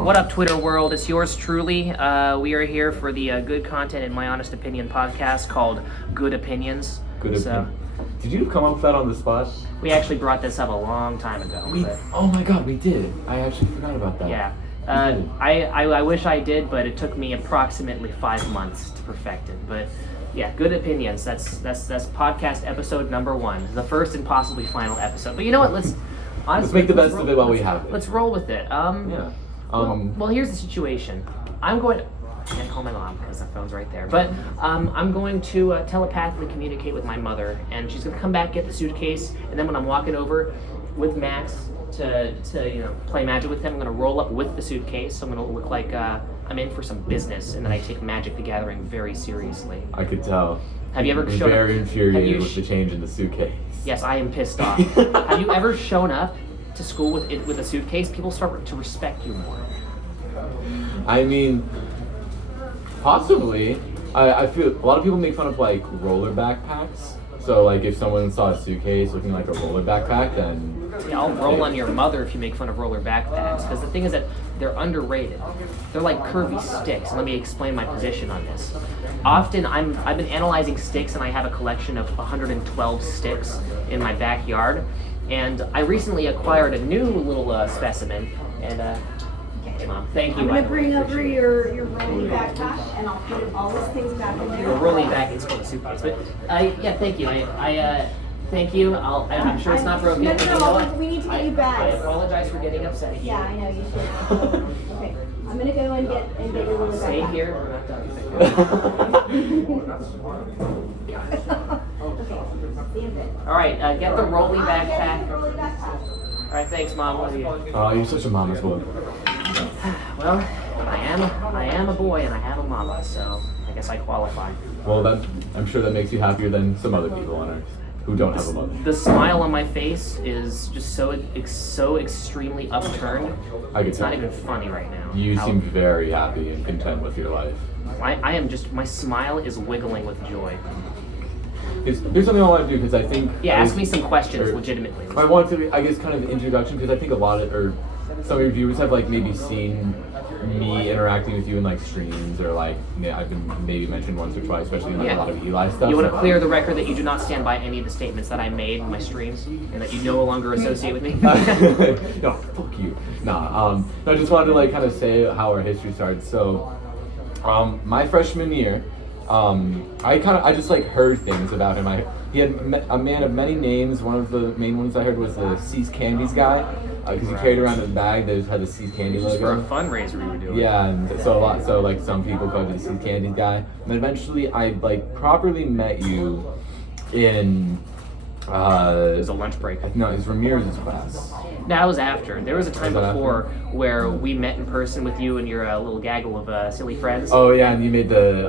What up, Twitter world? It's yours truly. We are here for the Good Content and My Honest Opinion podcast called Good Opinions. Did you come up with that on the spot? We actually brought this up a long time ago. Oh my god, we did. I actually forgot about that. Yeah. I wish I did, but it took me approximately 5 months to perfect it. But yeah, Good Opinions. That's podcast episode number 1, the first and possibly final episode. But you know what? Let's make the best of it while we have it. Let's roll with it. Well, here's the situation. I can't call my mom because the phone's right there. But I'm going to telepathically communicate with my mother, and she's going to come back, get the suitcase, and then when I'm walking over with Max to play magic with him, I'm going to roll up with the suitcase. So I'm going to look like I'm in for some business, and then I take Magic the Gathering very seriously. I could tell. Have you ever shown up? Very infuriated with the change in the suitcase. Yes, I am pissed off. Have you ever shown up to school with a suitcase? People start to respect you more. I mean, possibly. I feel a lot of people make fun of like roller backpacks. So like if someone saw a suitcase looking like a roller backpack, then yeah, I'll roll on your mother if you make fun of roller backpacks. Because the thing is that they're underrated. They're like curvy sticks. And let me explain my position on this. Often I've been analyzing sticks, and I have a collection of 112 sticks in my backyard. And I recently acquired a new little specimen. And Mom, thank you. I'm going to bring over your rolling backpack, and I'll put all those things back in there. We're rolling back. It's called a suitcase. But yeah, thank you. Thank you. I'm sure it's not broken. No, we need to get you back. I apologize for getting upset at you. Yeah, I know you should. Okay, I'm going to go and get your rolling backpack. Stay here. We're not done. See you in a bit. All right, get the rolling backpack. Rolling backpack. All right, thanks, Mom. What are you? Oh, you're such a mama's boy. Well, I am a boy and I have a mama, so I guess I qualify. Well, I'm sure that makes you happier than some other people on Earth who don't have a mother. The smile on my face is just so extremely upturned. It's not even funny right now. You seem very happy and content with your life. I am just, my smile is wiggling with joy. Here's something I want to do, because I think... Yeah, ask me some questions, legitimately. I want to, I guess, kind of introduction, because I think some of your viewers have like maybe seen me interacting with you in like streams, or like I've been maybe mentioned once or twice, especially in like a lot of Eli stuff. You want to clear the record that you do not stand by any of the statements that I made in my streams, and that you no longer associate with me? No, fuck you. Nah, I just wanted to like kind of say how our history started. So, my freshman year, I just like heard things about him. He had a man of many names. One of the main ones I heard was the Seas Candies guy, because he carried around in a bag that just had the Seas Candy logo. For a fundraiser we were doing. Yeah, and so like some people called it the Seas Candies guy. And then eventually I like properly met you in it was a lunch break. No, it was Ramirez's class. That was after. There was a time before where we met in person with you and your little gaggle of silly friends. Oh yeah, and you made the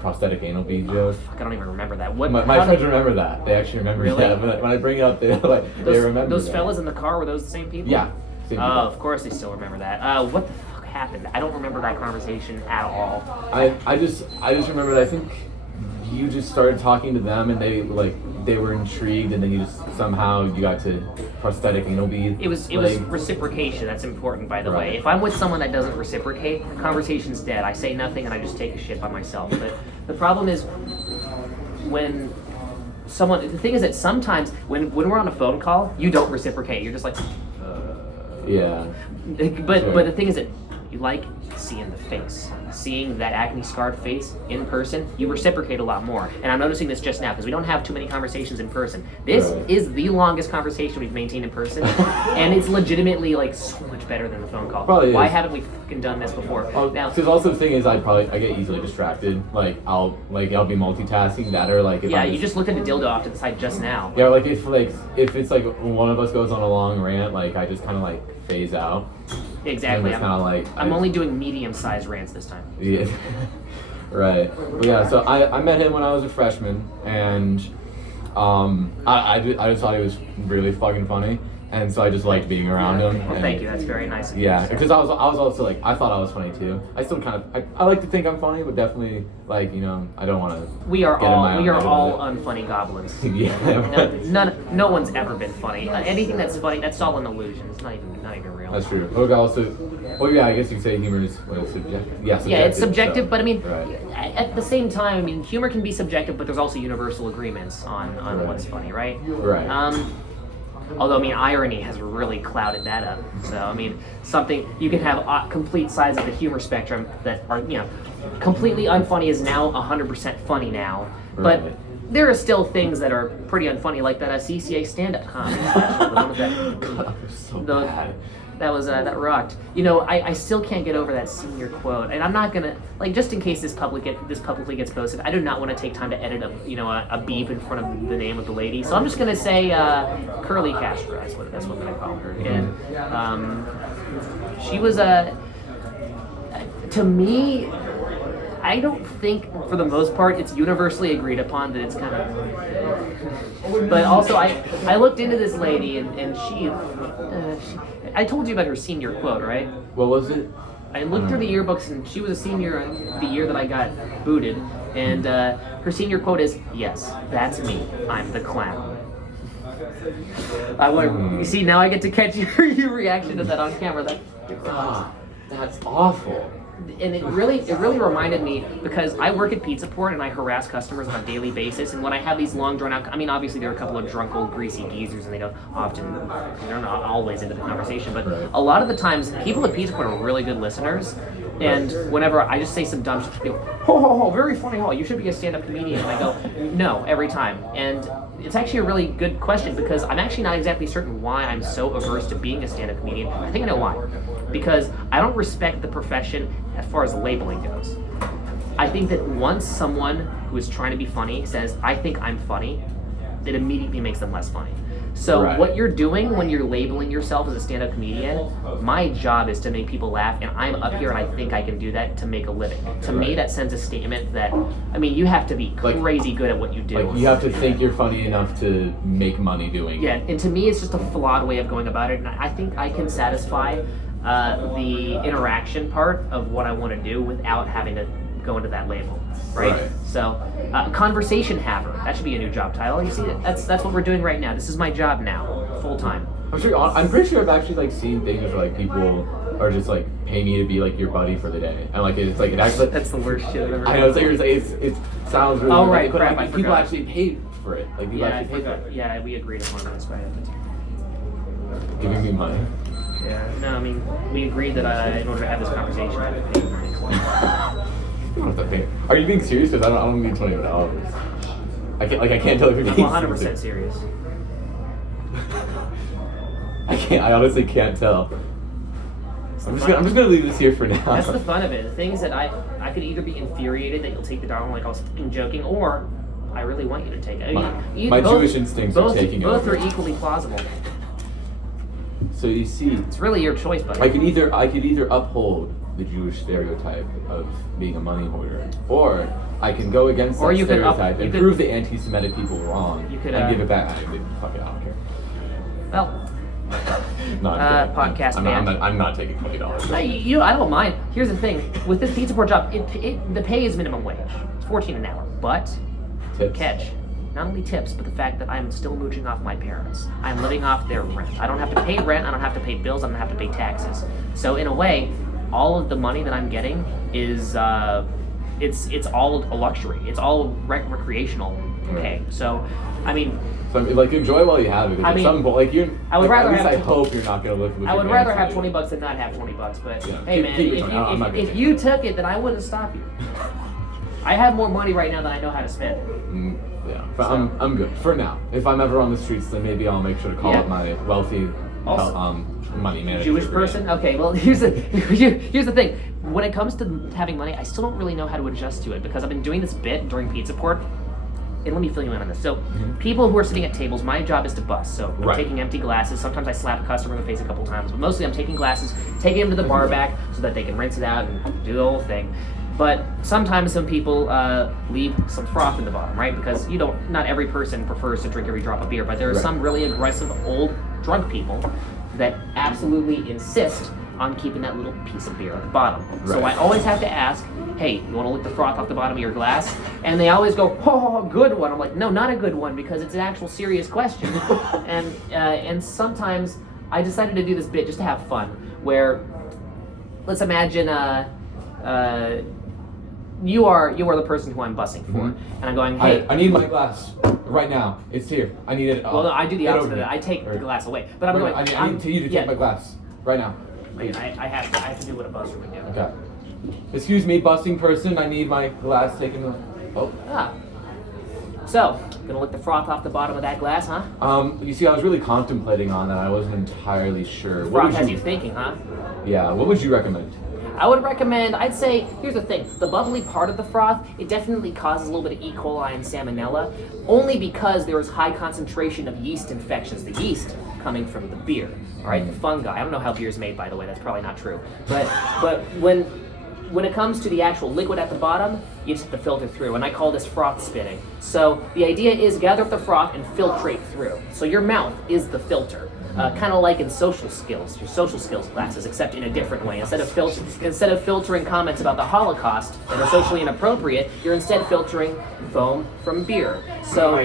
prosthetic anal bead joke. Fuck, I don't even remember that. My friends remember that. They actually remember that. When I bring it up, they remember. Those fellas in the car, were those the same people? Yeah. Same people. Of course they still remember that. What the fuck happened? I don't remember that conversation at all. I just remember that I think you just started talking to them, and they were intrigued, and then you got to prosthetic anal bead. It was reciprocation. That's important, by the way. If I'm with someone that doesn't reciprocate, conversation's dead. I say nothing and I just take a shit by myself. But the problem is when the thing is that sometimes when we're on a phone call, you don't reciprocate. You're just like, yeah. But the thing is that you like seeing the face. Seeing that acne-scarred face in person, you reciprocate a lot more. And I'm noticing this just now, because we don't have too many conversations in person. This is the longest conversation we've maintained in person, and it's legitimately like so much better than the phone call. Why haven't we fucking done this before? Now, because also the thing is, I get easily distracted. Like I'll be multitasking that, or like you just looked at the dildo off to the side just now. Yeah, like if it's like one of us goes on a long rant, like I just kind of like phase out. Exactly. I'm only doing medium-sized rants this time. Yeah. Right. But yeah, so I met him when I was a freshman, and I just thought he was really fucking funny. And so I just liked being around him. Well, thank you. That's very nice of you. Yeah, because I was also like, I thought I was funny too. I still kind of, I like to think I'm funny, but definitely like, I don't want to. We are all unfunny goblins. Yeah. No one's ever been funny. Anything that's funny, that's all an illusion. It's not even real. That's true. Okay, also, Well, yeah, I guess you could say humor is subjective. Yeah, subjective. Yeah, it's subjective, so, but I mean, right. at the same time, I mean, humor can be subjective, but there's also universal agreements on Right. what's funny, right? Right. Although, I mean, irony has really clouded that up. So, I mean, something, you can have complete sides of the humor spectrum that are, completely unfunny is now 100% funny now. Right. But there are still things that are pretty unfunny, like that CCA stand-up comedy. God, that was so bad. That rocked. I still can't get over that senior quote, and I'm not gonna just in case this publicly gets posted. I do not want to take time to edit a beep in front of the name of the lady, so I'm just gonna say Curly Castro. That's what I'm gonna call her. And she was to me. I don't think, for the most part, it's universally agreed upon that it's kind of. But also, I looked into this lady, and she I told you about her senior quote, right? What was it? I looked through the yearbooks, and she was a senior the year that I got booted, and her senior quote is, "Yes, that's me. I'm the clown." You see, now I get to catch your reaction to that on camera. That's awful. And it really reminded me, because I work at Pizza Port and I harass customers on a daily basis, and when I have these long drawn out, I mean, obviously there are a couple of drunk old greasy geezers and they're not always into the conversation, but a lot of the times people at Pizza Port are really good listeners, and whenever I just say some dumb shit, they go, ho, very funny, you should be a stand-up comedian, and I go, no, every time. And it's actually a really good question, because I'm actually not exactly certain why I'm so averse to being a stand-up comedian. I think I know why. Because I don't respect the profession as far as labeling goes. I think that once someone who is trying to be funny says, I think I'm funny, it immediately makes them less funny. So what you're doing when you're labeling yourself as a stand-up comedian, my job is to make people laugh, and I'm up here and I think I can do that to make a living. To me, that sends a statement that, I mean, you have to be crazy good at what you do. Like, you have to think you're funny enough to make money doing it. Yeah, and to me, it's just a flawed way of going about it, and I think I can satisfy the interaction part of what I want to do without having to go into that label, right? So, conversation haver, that should be a new job title. You see, that's what we're doing right now. This is my job now, full time. I'm pretty sure I've actually seen things where people are just pay me to be your buddy for the day, and it actually. That's the worst shit I've ever heard. I know it sounds really. Oh right, crap! I people actually pay for it. Yeah, we agreed upon this, right? Giving me money. Yeah, no, I mean, we agreed that in order to have this conversation, I had to pay money. You don't have to pay. Are you being serious? Because I don't need $20. I can't tell if you're being I'm 100% serious. I honestly can't tell. I'm just gonna leave this here for now. That's the fun of it. The things that I could either be infuriated that you'll take the dollar like I was fucking joking, or I really want you to take it. My Jewish instincts are taking over. Both are equally plausible. So you see, it's really your choice, buddy. I could either uphold the Jewish stereotype of being a money hoarder, or I can go against that stereotype and prove the anti-Semitic people wrong and give it back. Fuck it, I don't care. Well, no, podcast man. I'm not taking $20. I don't mind. Here's the thing: with this Pizza Port job, the pay is minimum wage. It's $14 an hour, but tips. Catch. Not only tips, but the fact that I'm still mooching off my parents. I'm living off their rent. I don't have to pay rent, I don't have to pay bills, I don't have to pay taxes. So in a way, all of the money that I'm getting is, it's all a luxury. It's all recreational pay. So, I mean... So, enjoy while you have it. I mean, I would rather I hope you're not going to live with I would rather have $20 than not have $20, but hey man, if you took it, then I wouldn't stop you. I have more money right now than I know how to spend. Yeah, but so, I'm good for now. If I'm ever on the streets, then maybe I'll make sure to call up my wealthy money manager. Jewish person? Okay, well here's the thing. When it comes to having money, I still don't really know how to adjust to it because I've been doing this bit during Pizza Port. And let me fill you in on this. So, people who are sitting at tables, my job is to bust. So, I'm taking empty glasses. Sometimes I slap a customer in the face a couple times, but mostly I'm taking glasses, taking them to the bar back so that they can rinse it out and do the whole thing. But sometimes some people leave some froth in the bottom, right? Because not every person prefers to drink every drop of beer, but there are some really aggressive old drunk people that absolutely insist on keeping that little piece of beer at the bottom. Right. So I always have to ask, hey, you want to lick the froth off the bottom of your glass? And they always go, oh, good one. I'm like, no, not a good one, because it's an actual serious question. and sometimes I decided to do this bit just to have fun, where let's imagine you are the person who I'm bussing for, and I'm going, hey, I need my glass right now. It's here. I need it. Well, no, I do the opposite of that. I take the glass away, but I'm going. I need you to take my glass right now. Wait, I have to do what a busser would do. Okay. Excuse me, busting person. I need my glass taken. So, gonna lick the froth off the bottom of that glass, huh? You see, I was really contemplating on that. I wasn't entirely sure. Froth has you thinking, huh? Yeah. What would you recommend? I would recommend, I'd say, here's the thing, the bubbly part of the froth, it definitely causes a little bit of E. coli and salmonella, only because there is high concentration of yeast infections. The yeast coming from the beer, all right, the fungi. I don't know how beer is made, by the way, that's probably not true. But when it comes to the actual liquid at the bottom, you just have to filter through, and I call this froth spitting. So the idea is gather up the froth and filtrate through. So your mouth is the filter. Kind of like in social skills, your social skills classes, except in a different way. Instead of filtering comments about the Holocaust that are socially inappropriate, you're instead filtering foam from beer. So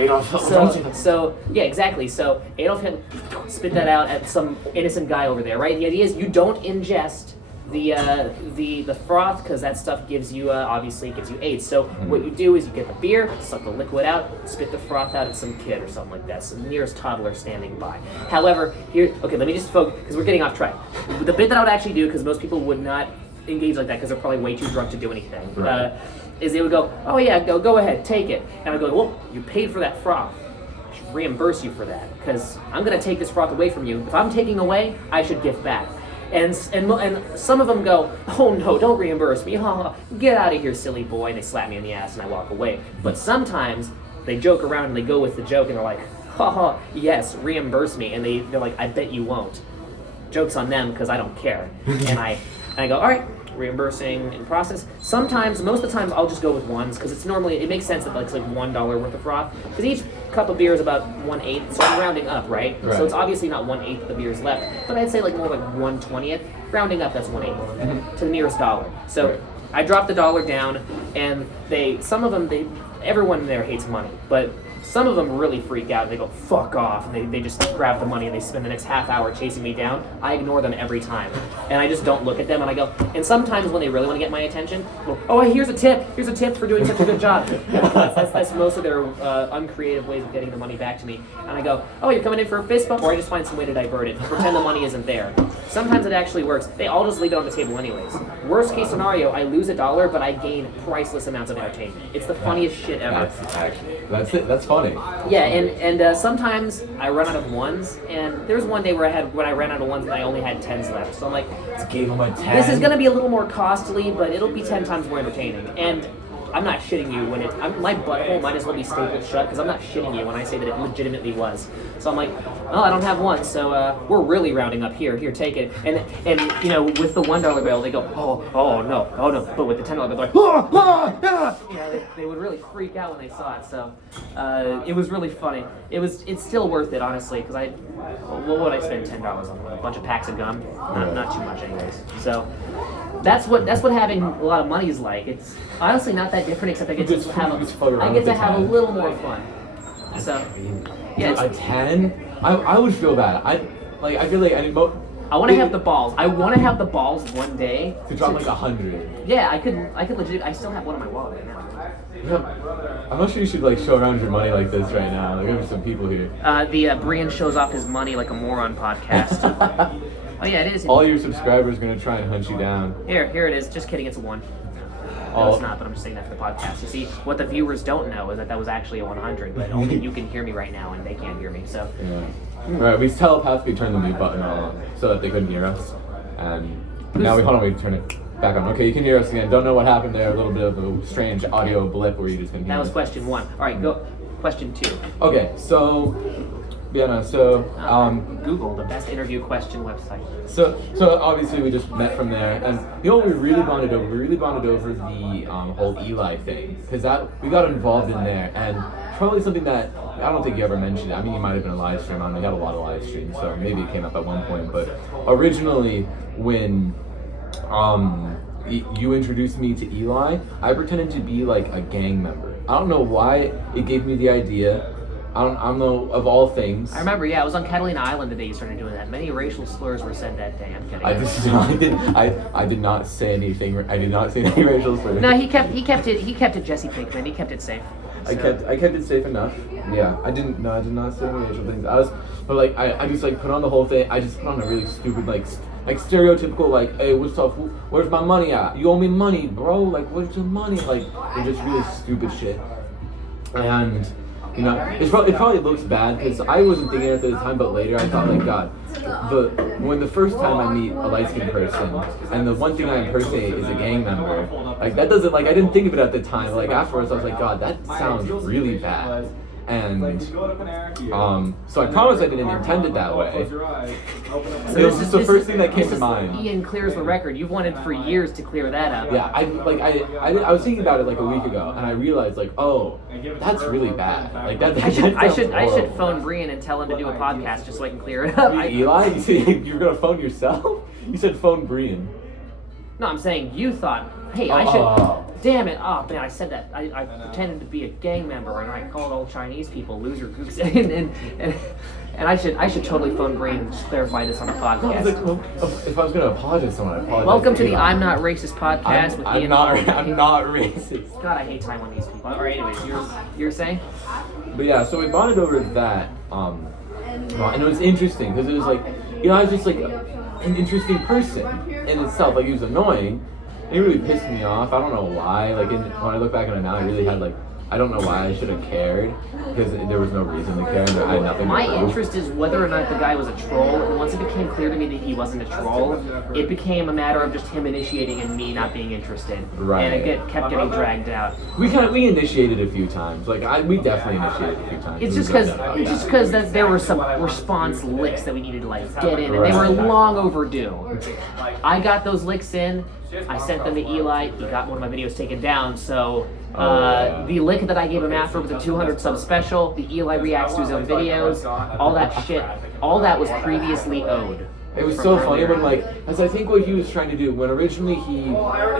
yeah, exactly. So Adolf Hitler spit that out at some innocent guy over there, right? The idea is you don't ingest the froth, because that stuff gives you obviously gives you AIDS. So what you do is you get the beer, suck the liquid out, spit the froth out at some kid or something like that, some nearest toddler standing by. However, let me just focus, because we're getting off track. The bit that I would actually do, because most people would not engage like that because they're probably way too drunk to do anything, is they would go, oh yeah, go ahead, take it. And I would go, well, you paid for that froth. I should reimburse you for that, because I'm going to take this froth away from you. If I'm taking away, I should give back. And some of them go, oh no, don't reimburse me. Oh, get out of here, silly boy. And they slap me in the ass and I walk away. But sometimes they joke around and they go with the joke and they're like, haha, yes, reimburse me. And they're like, I bet you won't. Joke's on them because I don't care. And I go, all right, reimbursing in process. Sometimes, most of the time, I'll just go with ones, because it makes sense that it's like $1 worth of froth, because each cup of beer is about 1/8, so I'm rounding up, right? So it's obviously not 1/8 of the beer is left, but I'd say like more like 1/20th. Rounding up, that's 1/8 to the nearest dollar. So I drop the dollar down, and everyone there hates money, but some of them really freak out and they go, fuck off, and they just grab the money and they spend the next half hour chasing me down. I ignore them every time. And I just don't look at them, and I go, and sometimes when they really want to get my attention, well, oh, here's a tip for doing such a good job. That's most of their uncreative ways of getting the money back to me. And I go, oh, you're coming in for a fist bump? Or I just find some way to divert it, pretend the money isn't there. Sometimes it actually works. They all just leave it on the table anyways. Worst case scenario, I lose $1, but I gain priceless amounts of entertainment. It's the funniest shit ever. That's funny. Yeah, and sometimes I run out of ones, and there's one day when I ran out of ones and I only had 10s left. So I'm like, gave him a 10. This is gonna be a little more costly, but it'll be 10 times more entertaining. And I'm not shitting you when my butthole might as well be stapled shut, because I'm not shitting you when I say that it legitimately was. So I'm like, oh, I don't have one, so we're really rounding up here. Here, take it. And with the $1 bill, they go, oh no. But with the $10 bill, they're like, yeah, they would really freak out when they saw it. So it was really funny. It's still worth it, honestly, because what would I spend $10 on? A bunch of packs of gum? Not too much, anyways. So that's what having a lot of money is like. It's honestly not that different, except I get to have a little more fun. So yeah, a 10. I would feel bad. I feel like I want to have the balls. I want to have the balls one day to drop like 100. Yeah, I could legit. I still have one in my wallet right now. Yeah, I'm not sure you should show around your money like this right now. There's some people here. Brian shows off his money like a moron podcast. Oh yeah, it is. All your subscribers are gonna try and hunt you down. Here it is. Just kidding, it's a 1. No, it's not, but I'm just saying that for the podcast. You see, what the viewers don't know is that was actually a 100, but only you can hear me right now and they can't hear me, so. Yeah. Alright, we telepathically turned the mute button on so that they couldn't hear us. And now we turn it back on. Okay, you can hear us again. Don't know what happened there, a little bit of a strange audio blip where you just couldn't hear That was us. question 1. Alright, go. Question 2. Okay, so Google, the best interview question website. So obviously we just met from there, and what we really bonded over? We really bonded over the whole Eli thing, because we got involved in there, and probably something that I don't think you ever mentioned. I mean, you might have been a live stream on. We have a lot of live streams, so maybe it came up at one point. But originally, when you introduced me to Eli, I pretended to be like a gang member. I don't know why it gave me the idea. I don't know of all things. I remember, yeah, I was on Catalina Island the day you started doing that. Many racial slurs were said that day. I'm kidding. I did not say anything. I did not say any racial slurs. No, he kept it Jesse Pinkman. He kept it safe. I kept it safe enough. Yeah, I did not say any racial things. I just like put on the whole thing. I just put on a really stupid like stereotypical like, hey, what's up? Where's my money at? You owe me money, bro. Like, where's your money? Like, just really stupid shit. And you know, it probably looks bad because I wasn't thinking it at the time, but later I thought like, God, when the first time I meet a light-skinned person and the one thing I impersonate is a gang member, like that doesn't like I didn't think of it at the time. Like afterwards I was like, God, that sounds really bad. And so I promise I didn't intend it that way. So it was just the first thing that came to mind. Ian clears the record. You've wanted for years to clear that up. Yeah, I was thinking about it like a week ago, and I realized like, oh, that's really bad. Like that. I should phone Brian and tell him to do a podcast just so I can clear it up. Eli, you said you're gonna phone yourself? You said phone Brian. No, I'm saying you thought, hey, I should. Damn it! Oh man, I said that. I pretended to be a gang member and I called all Chinese people loser gooks and I should totally phone Brain and just clarify this on the podcast. If I was gonna apologize to someone, I apologize. Welcome to the I'm Not Racist podcast with Ian. I'm not racist. God, I hate time on these people. All right, anyways, you were saying? But yeah, so we bonded over that, and it was interesting because it was like, you know, I was just like an interesting person in itself. Like he was annoying. It really pissed me off. I don't know why. Like when I look back on it now, I really had like, I don't know why I should have cared because there was no reason to care. I had nothing. My interest is whether or not the guy was a troll. And once it became clear to me that he wasn't a troll, it became a matter of just him initiating and me not being interested. Right. And it kept getting dragged out. We initiated a few times. Like we definitely initiated a few times. It's just because there were some response licks that we needed to like get in, and they were long overdue. I got those licks in. I sent them to Eli. He got one of my videos taken down. So the lick that I gave him after with the 200 sub special, the Eli reacts to his own videos, all that shit, all that was previously owed. It was so funny when, like, as I think what he was trying to do, when originally he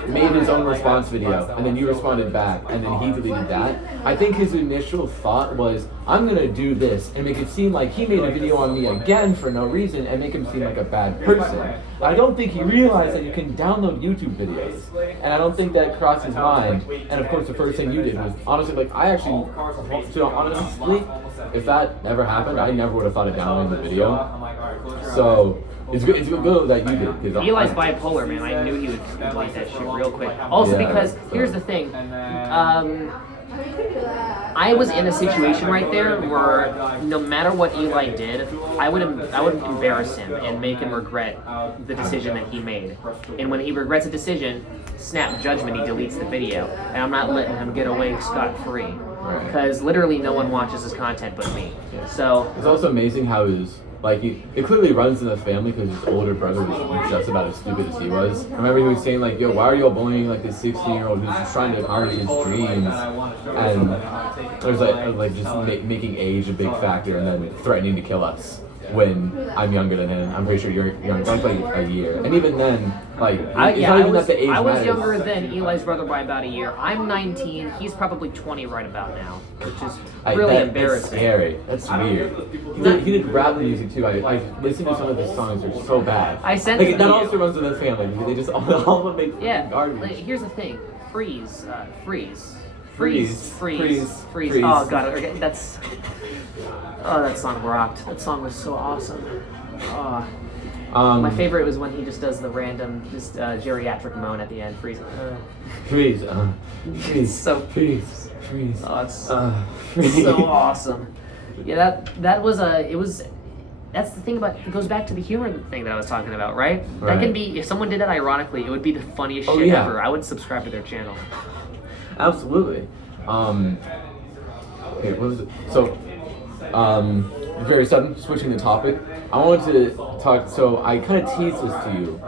made his own response video, and then you responded back, and then he deleted that, I think his initial thought was, I'm gonna do this, and make it seem like he made a video on me again for no reason, and make him seem like a bad person. I don't think he realized that you can download YouTube videos, and I don't think that crossed his mind, and of course the first thing you did was, honestly, like, honestly, if that never happened, I never would have thought of downloading the video. So, it's good that you did. Eli's bipolar, man. I knew he would delete that shit real quick. Also, because here's the thing, I was in a situation right there where no matter what Eli did, I would embarrass him and make him regret the decision that he made. And when he regrets a decision, snap judgment, he deletes the video, and I'm not letting him get away scot-free because literally no one watches his content but me. So it's also amazing how it clearly runs in the family because his older brother was just about as stupid as he was. I remember he was saying like, yo, why are you all bullying like this 16-year-old who's just trying to accomplish his dreams? And there's like just making age a big factor and then threatening to kill us when I'm younger than him. I'm pretty sure you're younger by a year. And even then, like, I was younger than Eli's brother by about a year. I'm 19. He's probably 20 right about now, which is really embarrassing. That's scary. That's weird. He did rap music too. I listened to some of his songs. They're so bad. I sent that also runs in the family. They just all of them make garbage. Like, here's the thing. Freeze. Oh god. Okay, that's. Oh, that song rocked. That song was so awesome. My favorite was when he just does the random, geriatric moan at the end. Freeze. Freeze. Freeze. Freeze. Oh, it's so awesome. Yeah, that's the thing about it. Goes back to the humor thing that I was talking about, right? That can be, if someone did that ironically, it would be the funniest shit ever. I would subscribe to their channel. Absolutely. Okay, what was it? So, very sudden, switching the topic. I wanted to talk, so I kind of teased this to you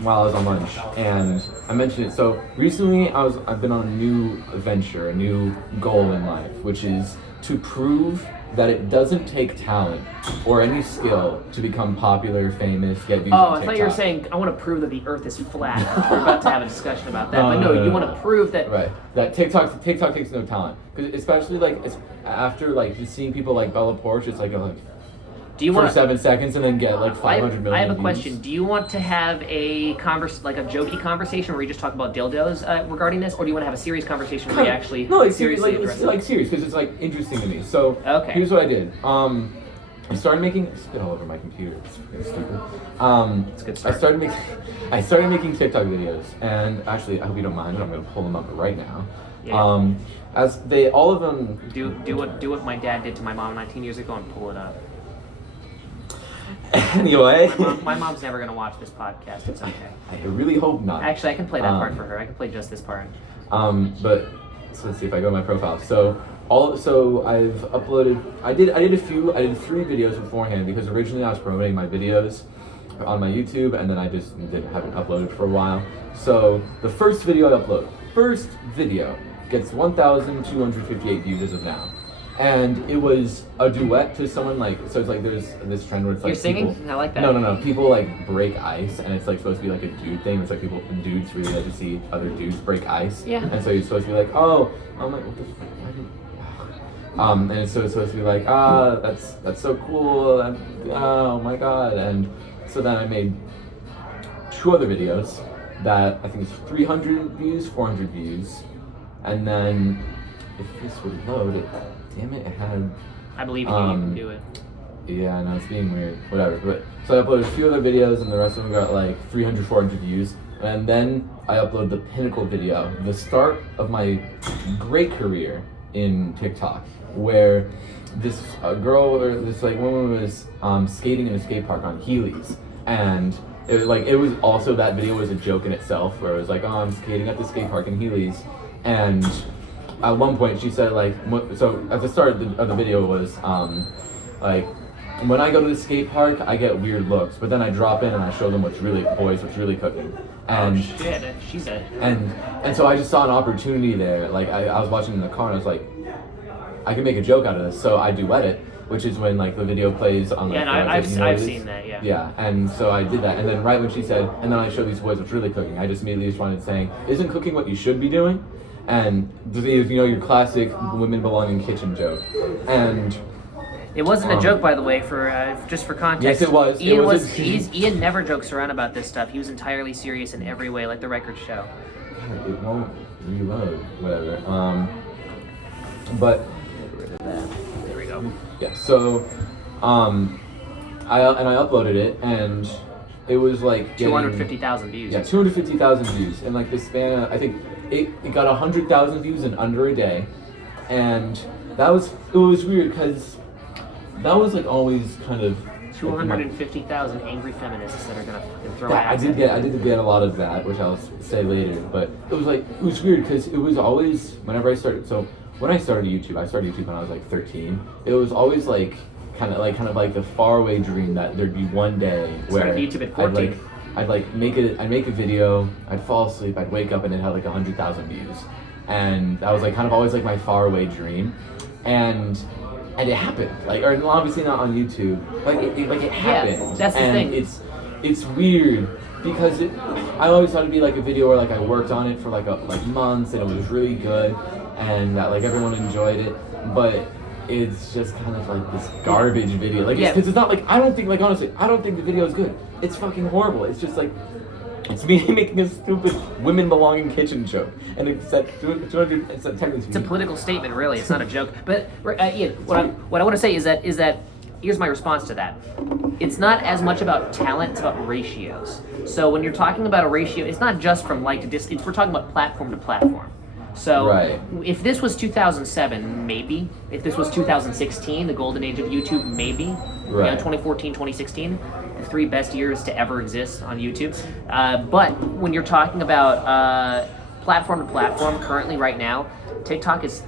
while I was on lunch, and I mentioned it. So recently I've been on a new venture, a new goal in life, which is to prove that it doesn't take talent or any skill to become popular, famous, get views Oh, on I TikTok. thought you were saying I want to prove that the Earth is flat. We're about to have a discussion about that, but no, you want to prove that. Right. That TikTok takes no talent, because especially like after like just seeing people like Bella Poarch, it's like Do you for want 7 seconds and then get like 500 million I have a views. question. Do you want to have a like a jokey conversation where you just talk about dildos regarding this, or do you want to have a serious conversation where you actually seriously address it's it? like serious, because it's like interesting to me. So Okay. here's what I did. I started making spit all over my computer. It's stupid. It's a good start. I started making TikTok videos, and actually, I hope you don't mind. I'm gonna pull them up right now. Yeah. As they all of them Do what my dad did to my mom 19 years ago and pull it up. Anyway. My mom's never gonna watch this podcast. It's okay. I really hope not. Actually, I can play that part for her. I can play just this part. But so let's see if I go to my profile. So I've uploaded. I did 3 videos beforehand, because originally I was promoting my videos on my YouTube, and then I just haven't uploaded for a while. So the first video gets 1,258 views as of now. And it was a duet to someone like, so it's like there's this trend where it's like You're singing? people, I like that. No. People like break ice, and it's like supposed to be like a dude thing. It's like dudes really like to see other dudes break ice. Yeah. And so you're supposed to be like, oh, I'm like, what the fuck? And it's supposed to be like, that's so cool. Oh my god. And so then I made 2 other videos that I think it's 300 views, 400 views, and then if this would load it. Damn it, it had... I believe in you, you can do it. Yeah, no, it's being weird. Whatever. But so I uploaded a few other videos, and the rest of them got like 300, 400 views. And then I uploaded the pinnacle video, the start of my great career in TikTok, where this girl or this like woman was skating in a skate park on Heelys. And it was also, that video was a joke in itself, where it was like, oh, I'm skating at the skate park in Heelys. And at one point she said like, so at the start of the video was like, when I go to the skate park, I get weird looks, but then I drop in and I show them what's really cooking. And oh shit, she said. And so I just saw an opportunity there. Like I was watching in the car and I was like, I can make a joke out of this. So I duet it, which is when like the video plays on. Yeah, and I've seen that. Yeah. Yeah, and so I did that, and then right when she said, and then I show these boys what's really cooking, I just immediately responded saying, "Isn't cooking what you should be doing?" And your classic women belong in kitchen joke, and. It wasn't a joke, by the way, for just for context. Yes, it was. Ian never jokes around about this stuff. He was entirely serious in every way, like the records show. It won't reload, whatever. But there we go. yeah, so I uploaded it, and it was like 250,000 views. Yeah, 250,000 views in like the span of, I think it got 100,000 views in under a day, and it was weird because that was like always kind of 250,000 angry feminists that are gonna fucking throw I ass did at get a lot of that, which I'll say later. But it was weird because it was always whenever I started. So when I started YouTube when I was like 13. It was always like kind of like the faraway dream that there'd be one day where YouTube at 14. I'd make a video, I'd fall asleep, I'd wake up and it had like 100,000 views, and that was like kind of always like my faraway dream, and it happened. Or obviously not on YouTube, like it happened. Yeah, that's the thing. It's weird because I always thought it'd be like a video where like I worked on it for like months and it was really good and that like everyone enjoyed it, but it's just kind of like this garbage video. Because it's not like, honestly, I don't think the video is good. It's fucking horrible. It's just like, it's me making a stupid women belong in kitchen joke, and it's technically. It's a political statement, really. It's not a joke. But Ian, what I want to say is that here's my response to that. It's not as much about talent; it's about ratios. So when you're talking about a ratio, it's not just from like to dis. We're talking about platform to platform. So if this was 2007, maybe. If this was 2016, the golden age of YouTube, maybe. Right. 2014, 2016, the 3 best years to ever exist on YouTube. But when you're talking about platform to platform, currently right now, TikTok is,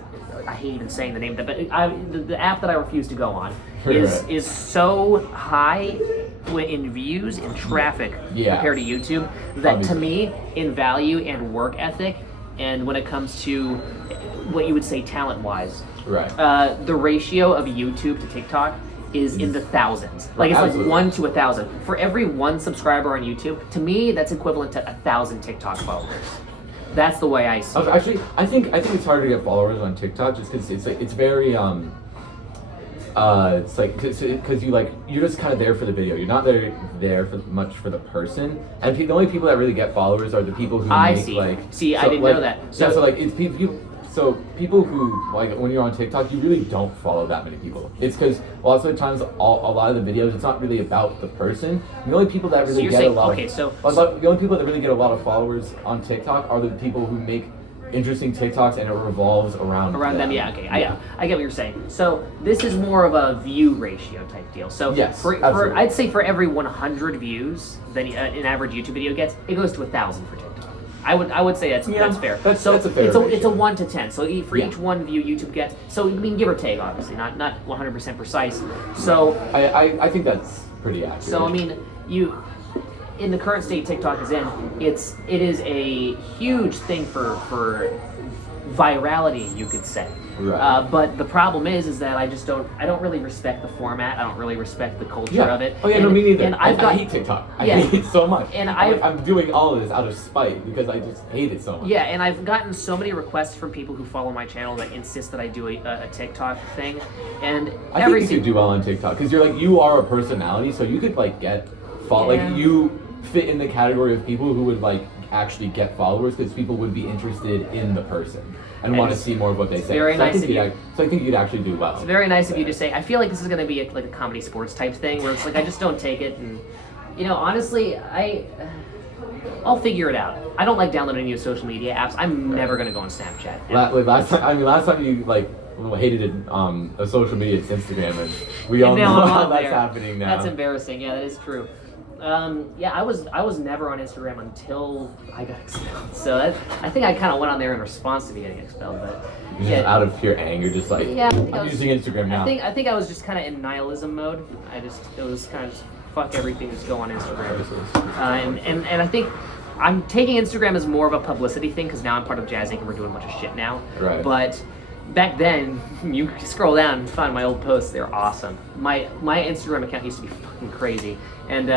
I hate even saying the name, but the app that I refuse to go on is so high in views and traffic compared to YouTube that to me, in value and work ethic, and when it comes to what you would say talent-wise, Right. The ratio of YouTube to TikTok is in the thousands. Like it's Absolutely. like 1 to 1,000. For every 1 subscriber on YouTube, to me that's equivalent to 1,000 TikTok followers. That's the way I see it. Actually, I think it's harder to get followers on TikTok just because it's very it's like because you're just kind of there for the video. You're not there for much for the person. And the only people that really get followers are the people who I make see. like. See, so, I didn't like, know that. So like it's people. So people who like when you're on TikTok, you really don't follow that many people. It's because lots of the times, a lot of the videos, it's not really about the person. The only people that really the only people that really get a lot of followers on TikTok are the people who make interesting TikToks and it revolves around them. Yeah, okay, I get what you're saying. So this is more of a view ratio type deal. So yes, for I'd say for every 100 views that an average YouTube video gets, it goes to 1,000 for TikTok. I would say that's fair. That's a fair ratio. It's a 1 to 10. So for each one view YouTube gets, so I mean give or take, obviously, not 100% precise. So I think that's pretty accurate. So I mean in the current state TikTok is in, it is a huge thing for virality, you could say. Right. But the problem is that I don't really respect the format. I don't really respect the culture of it. Oh yeah, no, me neither. And I hate TikTok. I hate it so much. And I'm doing all of this out of spite because I just hate it so much. Yeah, and I've gotten so many requests from people who follow my channel that insist that I do a TikTok thing. And I think you could do well on TikTok because you are a personality, so you could you fit in the category of people who would actually get followers because people would be interested in the person and want to see more of what they say. Very nice of you. So I think you'd actually do well. It's very nice of you to say. I feel like this is going to be like a comedy sports type thing where it's like I just don't take it, and honestly, I'll figure it out. I don't like downloading new social media apps. I'm never going to go on Snapchat. Last time you hated it, a social media, it's Instagram, and we all know how that's happening now. That's embarrassing. Yeah, that is true. I was never on Instagram until I got expelled. So I think I kind of went on there in response to me getting expelled, but just out of pure anger, just I'm using Instagram now. I think I was just kind of in nihilism mode. It was kind of just fuck everything, just go on Instagram. And I think I'm taking Instagram as more of a publicity thing because now I'm part of Jazz Inc. and we're doing a bunch of shit now. Right. But back then, you scroll down and find my old posts. They're awesome. My Instagram account used to be fucking crazy, and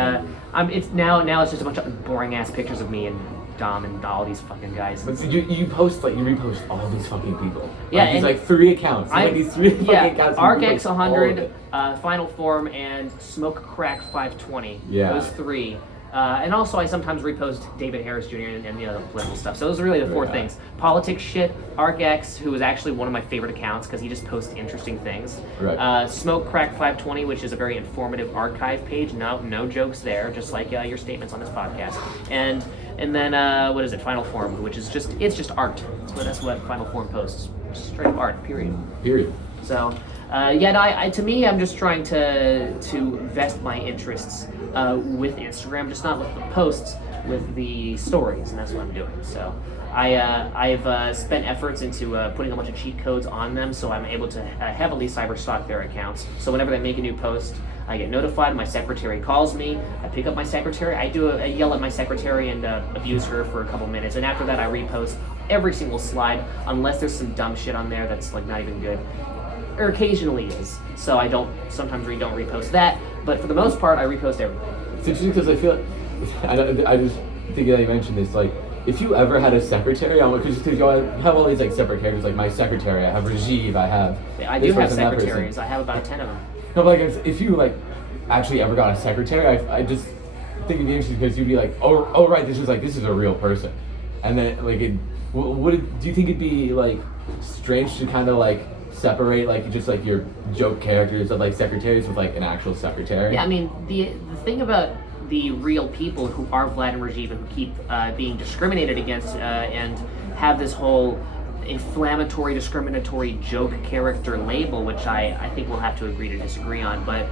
it's now it's just a bunch of boring ass pictures of me and Dom and all these fucking guys. But you repost all these fucking people. Yeah, these 3 accounts. These 3 fucking accounts. ArcX100, Final Form, and Smoke Crack 520. Yeah. Those 3. And also, I sometimes repost David Harris Jr. and the other political stuff. So those are really the 4 things. Politics shit, ArcX, who is actually one of my favorite accounts because he just posts interesting things. Right. Smoke Crack 520, which is a very informative archive page. No jokes there, just like your statements on this podcast. And then what is it? Final Form, which is just art. That's what Final Form posts. Just straight up art. Period. So. To me, I'm just trying to vest my interests with Instagram, just not with the posts, with the stories, and that's what I'm doing. So I've spent efforts into putting a bunch of cheat codes on them, so I'm able to heavily cyber stalk their accounts. So whenever they make a new post, I get notified. My secretary calls me. I pick up my secretary. I yell at my secretary and abuse her for a couple minutes, and after that, I repost every single slide, unless there's some dumb shit on there that's not even good. Or occasionally is. So I sometimes don't repost that, but for the most part, I repost everything. It's interesting because I feel I just think that you mentioned this, if you ever had a secretary, because you have all these separate characters, like my secretary, I have Rajiv, I do have secretaries. I have about 10 of them. No, but if you actually ever got a secretary, I just think it'd be interesting because you'd be oh right, this is a real person, and then do you think it'd be strange to kind of separate just your joke characters of secretaries with an actual secretary? Yeah, I mean the thing about the real people who are Vlad and Rajiv and who keep being discriminated against and have this whole inflammatory, discriminatory joke character label, which I think we'll have to agree to disagree on. But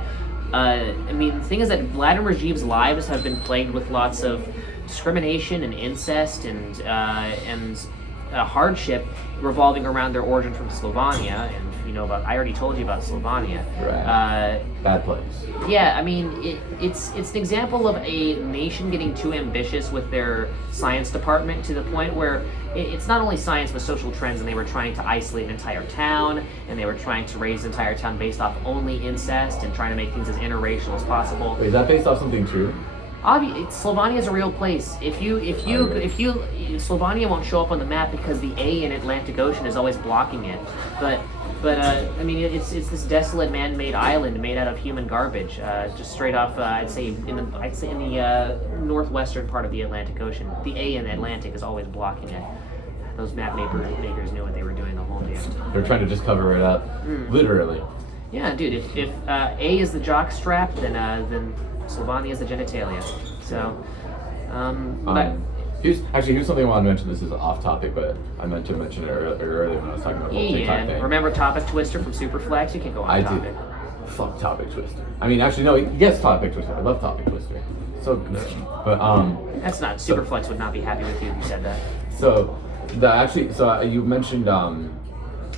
the thing is that Vlad and Rajiv's lives have been plagued with lots of discrimination and incest and a hardship revolving around their origin from Slovenia, and I already told you about Slovenia. Right. Bad place. Yeah, I mean, it's an example of a nation getting too ambitious with their science department to the point where it's not only science but social trends, and they were trying to isolate an entire town, and they were trying to raise an entire town based off only incest and trying to make things as interracial as possible. Wait, is that based off something true? Slovenia is a real place. Slovenia won't show up on the map because the A in Atlantic Ocean is always blocking it. But I mean, it's this desolate man-made island made out of human garbage, just straight off. I'd say in the northwestern part of the Atlantic Ocean. The A in Atlantic is always blocking it. Those map makers knew what they were doing the whole day. They're trying to just cover it up, literally. Yeah, dude. If A is the jock strap, then Slovenia is the genitalia. So, here's something I want to mention. This is off topic, but I meant to mention it earlier when I was talking about the whole TikTok thing. Remember Topic Twister from Superflex? You can go on topic. Did. Fuck Topic Twister. I mean, actually, no. Yes, Topic Twister. I love Topic Twister. So good. But that's not Superflex would not be happy with you if you said that. So you mentioned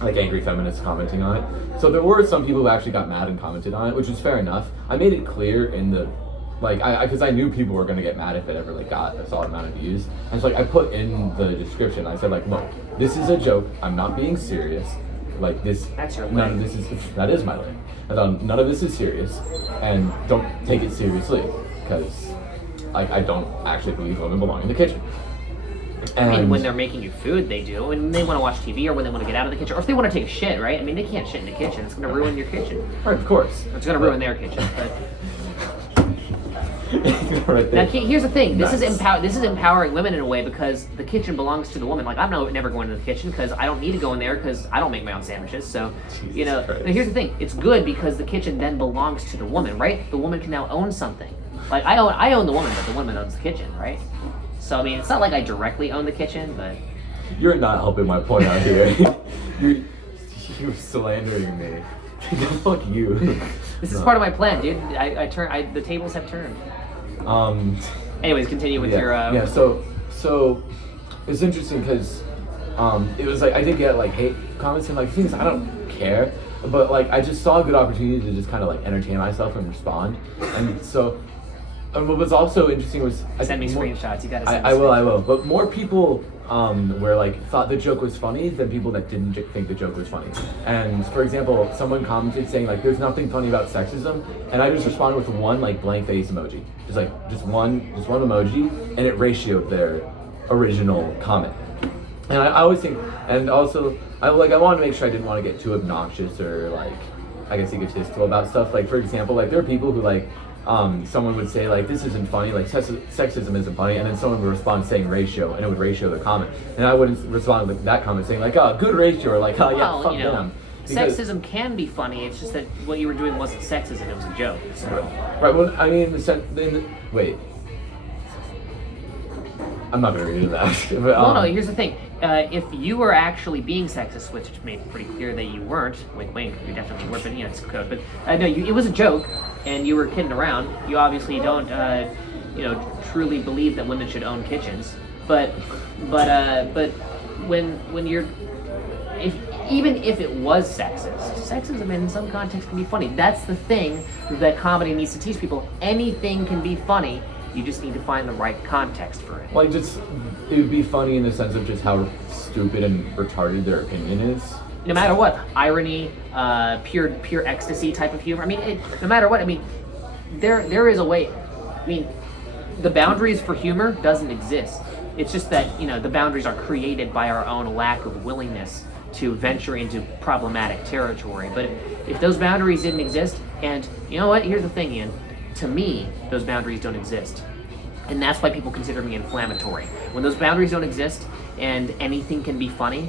like angry feminists commenting on it. So there were some people who actually got mad and commented on it, which is fair enough. I made it clear in the because I knew people were gonna get mad if it ever got a solid amount of views. And so I put in the description. I said look, this is a joke. I'm not being serious. That's your none of this is that is my leg. None of this is serious, and don't take it seriously because I don't actually believe women belong in the kitchen. And I mean, when they're making you food, they do. When they want to watch TV or when they want to get out of the kitchen, or if they want to take a shit, right? I mean, they can't shit in the kitchen. It's going to ruin your kitchen. Right, of course. It's going to ruin their kitchen. But right now, here's the thing. This is empowering women in a way because the kitchen belongs to the woman. Like, I'm never going to the kitchen because I don't need to go in there because I don't make my own sandwiches. So, Jesus Christ. But here's the thing. It's good because the kitchen then belongs to the woman, right? The woman can now own something. Like, I own the woman, but the woman owns the kitchen, right? So, I mean, it's not like I directly own the kitchen, but... You're not helping my point out here. You're slandering me. Fuck you. This is part of my plan, dude. The tables have turned. Anyways, continue with your... Yeah, so it's interesting because it was I did get hate comments and things I don't care, but I just saw a good opportunity to just kind of entertain myself and respond. And so... And what was also interesting was send me screenshots. You gotta send me I will. But more people were thought the joke was funny than people that didn't think the joke was funny. And for example, someone commented saying there's nothing funny about sexism, and I just responded with one blank face emoji, just one emoji, and it ratioed their original comment. And I always think, and also I wanted to make sure I didn't want to get too obnoxious or I guess egotistical about stuff. For example, there are people who someone would say this isn't funny, sexism isn't funny, and then someone would respond saying ratio, and it would ratio the comment, and I wouldn't respond with that comment saying oh, good ratio, or yeah, fuck them. Sexism can be funny. It's just that what you were doing wasn't sexism; it was a joke. So. Right. Well, I mean, wait. I'm not gonna read into that. But, no. Here's the thing. If you were actually being sexist, which made it pretty clear that you weren't, wink, wink, you definitely were, but it's code. But no, it was a joke, and you were kidding around. You obviously don't, truly believe that women should own kitchens. But when you're, even if it was sexism in some context can be funny. That's the thing that comedy needs to teach people. Anything can be funny. You just need to find the right context for it. It would be funny in the sense of just how stupid and retarded their opinion is. No matter what, irony, pure ecstasy type of humor. I mean, no matter what. I mean, there is a way. I mean, the boundaries for humor doesn't exist. It's just that the boundaries are created by our own lack of willingness to venture into problematic territory. But if those boundaries didn't exist, and you know what? Here's the thing, Ian. To me, those boundaries don't exist. And that's why people consider me inflammatory. When those boundaries don't exist and anything can be funny,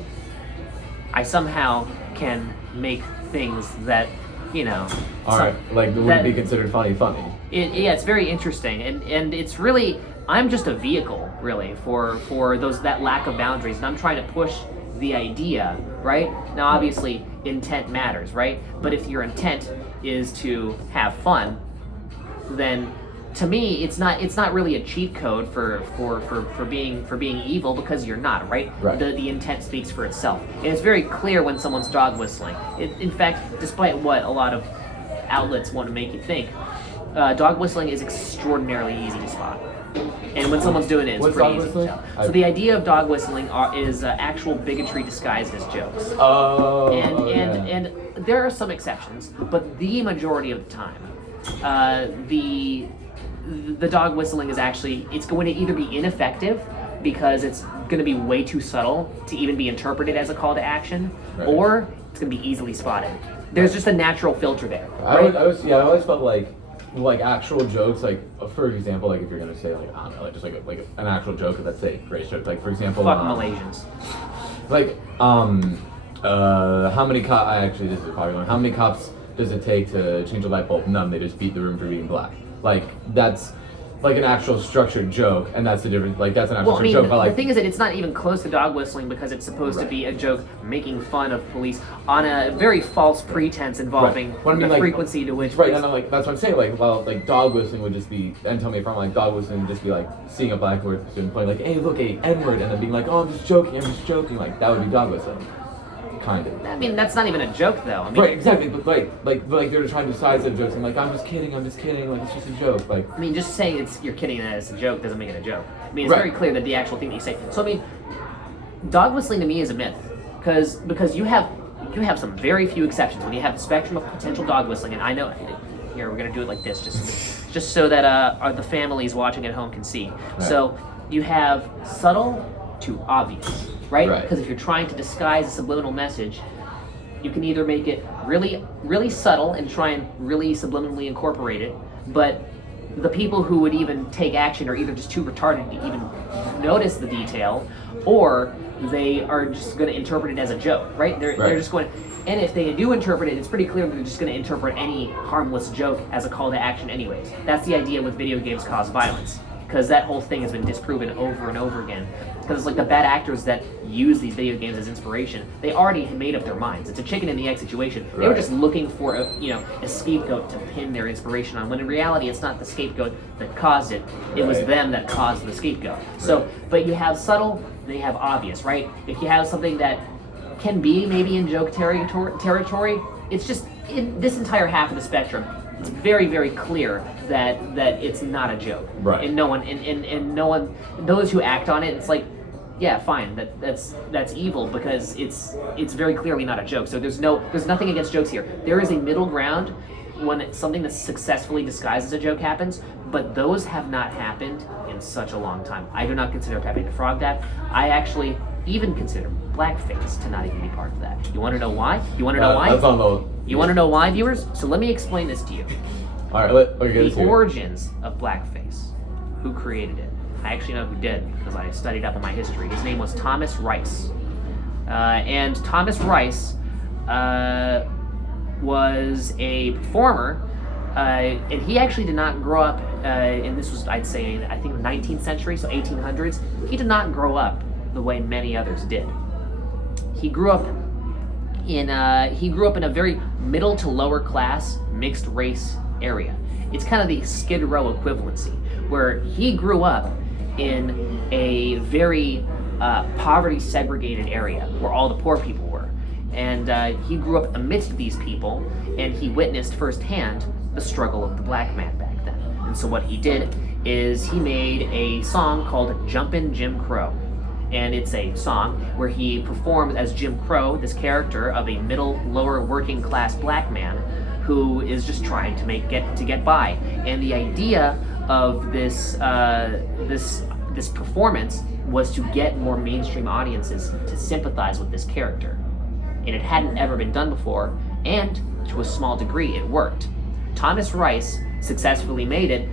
I somehow can make things that, Alright, wouldn't be considered funny. Yeah, it's very interesting. And it's really, I'm just a vehicle, really, for that lack of boundaries. And I'm trying to push the idea, right? Now, obviously, intent matters, right? But if your intent is to have fun, then to me, it's not really a cheat code for being evil, because you're not, right? Right. The intent speaks for itself, and it's very clear when someone's dog whistling. In fact, despite what a lot of outlets want to make you think, dog whistling is extraordinarily easy to spot. And when someone's doing it, it's pretty easy to tell. So the idea of dog whistling is actual bigotry disguised as jokes. Oh. And there are some exceptions, but the majority of the time, the dog whistling is actually, it's going to either be ineffective because it's going to be way too subtle to even be interpreted as a call to action, right, or it's going to be easily spotted. There's just a natural filter there. I Right? always felt like actual jokes, like for example, like if you're gonna say like I don't know, like just like an actual joke, let's say race joke, like for example, Fuck Malaysians. like how many cops? Actually, this is probably one. How many cops does it take to change a light bulb? None. They just beat the room for being black. Like that's like an actual structured joke, and that's the difference. Like that's an actual joke. But like the thing is that it's not even close to dog whistling, because it's supposed to be a joke making fun of police on a very false pretense involving the frequency to which. Right, and like that's what I'm saying. Like dog whistling would just be, and tell me if I'm like dog whistling would just be like seeing a black word and playing like, hey, look, a N-word, and then being like, oh, I'm just joking. Like that would be dog whistling. Kind of. I mean, that's not even a joke, though. I mean, right, exactly. But like they're trying to size up jokes. I'm like, I'm just kidding. Like it's just a joke. Like, I mean, just saying you're kidding and it's a joke doesn't make it a joke. I mean, it's very clear that the actual thing that you say. So I mean, dog whistling to me is a myth, because you have some very few exceptions when you have the spectrum of potential dog whistling. And I know here we're gonna do it like this, just so that the families watching at home can see. Right. So you have subtle to obvious. Right? Because if you're trying to disguise a subliminal message, you can either make it really, really subtle and try and really subliminally incorporate it, but the people who would even take action are either just too retarded to even notice the detail, or they are just going to interpret it as a joke, right? They're just going to, and if they do interpret it, it's pretty clear that they're just going to interpret any harmless joke as a call to action anyways. That's the idea with video games cause violence, because that whole thing has been disproven over and over again. Because it's like the bad actors that use these video games as inspiration, they already had made up their minds. It's a chicken and the egg situation. They were just looking for a scapegoat to pin their inspiration on, when in reality it's not the scapegoat that caused it. It was them that caused the scapegoat. So, but you have subtle, then you have obvious, right? If you have something that can be maybe in joke territory, it's just in this entire half of the spectrum. It's very, very clear that it's not a joke, right? And no one, those who act on it, it's like, yeah, fine, that's evil, because it's very clearly not a joke. So there's nothing against jokes here. There is a middle ground when something that's successfully disguised as a joke happens, but those have not happened in such a long time. I do not consider Pepe the Frog that. I actually even consider blackface to not even be part of that. You want to know why? You want to know why? That's on the. You want to know why, viewers? So let me explain this to you. All right, the origins of blackface. Who created it? I actually know who did, because I studied up on my history. His name was Thomas Rice. And Thomas Rice was a performer, and he actually did not grow up, and this was, I'd say, I think the 19th century, so 1800s. He did not grow up the way many others did. He grew up in a very middle to lower class mixed race area. It's kind of the Skid Row equivalency, where he grew up in a very poverty segregated area where all the poor people were, and he grew up amidst these people, and he witnessed firsthand the struggle of the black man back then. And so what he did is he made a song called Jumpin' Jim Crow. And it's a song where he performs as Jim Crow, this character of a middle, lower, working class black man who is just trying to get by. And the idea of this performance was to get more mainstream audiences to sympathize with this character. And it hadn't ever been done before, and to a small degree, it worked. Thomas Rice successfully made it